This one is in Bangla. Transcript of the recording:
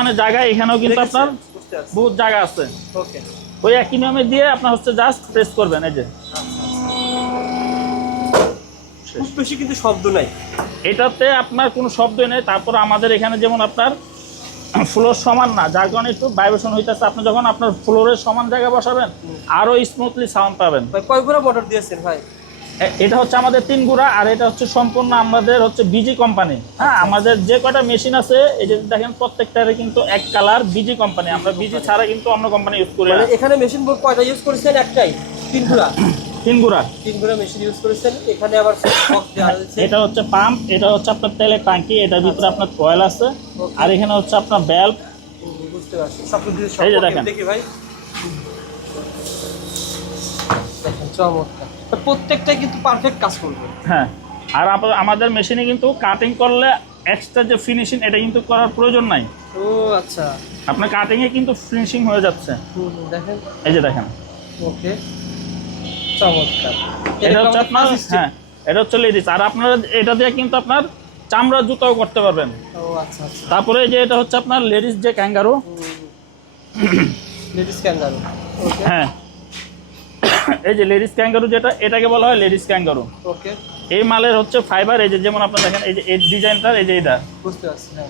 মানে জায়গা, এখানেও কিন্তু আপনার বহুত জায়গা আছে। ওকে, ওই একই নিয়মে দিয়ে আপনার হচ্ছে জাস্ট প্রেস করবেন, এই যে। খুব বেশি কিন্তু শব্দ নাই এটাতে, আপনার কোনো শব্দই নেই। তারপর আমাদের এখানে যেমন আপনার ফ্লোর সমান না, যার কারণে একটু ভাইব্রেশন হইতেছে। আপনি যখন আপনার ফ্লোরের সমান জায়গায় বসাবেন আরো স্মুথলি সাউন্ড পাবেন। ভাই কয় গুণা মোটর দিয়েছেন ভাই? এটা হচ্ছে আমাদের 3 গুড়া, আর এটা হচ্ছে সম্পূর্ণ আমাদের হচ্ছে বিজি কোম্পানি। হ্যাঁ, আমাদের যে কয়টা মেশিন আছে এই যে দেখেন প্রত্যেকটারে কিন্তু এক কালার বিজি কোম্পানি। আমরা বিজি ছাড়া কিন্তু অন্য কোম্পানি ইউজ করি না। এখানে মেশিন বোর্ড কয়টা ইউজ করেছেন? একটাই? 3 গুণা? 3 গুড়া। 3 গুণা মেশিন ইউজ করেছেন। এখানে আবার বক্স দেওয়া আছে। এটা হচ্ছে পাম্প, এটা হচ্ছে আপনার তেলের ট্যাঙ্কি, এটার ভিতরে আপনার কয়েল আছে, আর এখানে হচ্ছে আপনার ভ্যালভ। বুঝতে পারছি, সব কিছু এই যে দেখেন, দেখি ভাই, দেখেন চমৎকার। প্রত্যেকটা কিন্তু পারফেক্ট কাজ করবে। হ্যাঁ, আর আমাদের মেশিনে কিন্তু কাটিং করলে এক্সট্রা যে ফিনিশিং এটা কিন্তু করার প্রয়োজন নাই। ও আচ্ছা, আপনার কাটিং এ কিন্তু ফিনিশিং হয়ে যাচ্ছে। দেখেন, এই যে দেখেন। ওকে, চমৎকার। এটা হচ্ছে আপনার, হ্যাঁ এটা হচ্ছে লেডিস। আর আপনারা এটা দিয়ে কিন্তু আপনার চামড়া জুতাও করতে পারবেন। ও আচ্ছা আচ্ছা। তারপরে এই যে এটা হচ্ছে আপনার লেডিস যে ক্যাঙ্গারু, লেডিস ক্যাঙ্গারু। ওকে, হ্যাঁ এই যে লেডিস ক্যাঙ্গারু, যেটা এটাকে বলা হয় লেডিস ক্যাঙ্গারু। ওকে, এই মালের হচ্ছে ফাইবার, এই যে যেমন আপনার দেখেন এই যে এই ডিজাইনটার, এই যে এটা বুঝতে পারছি, হ্যাঁ।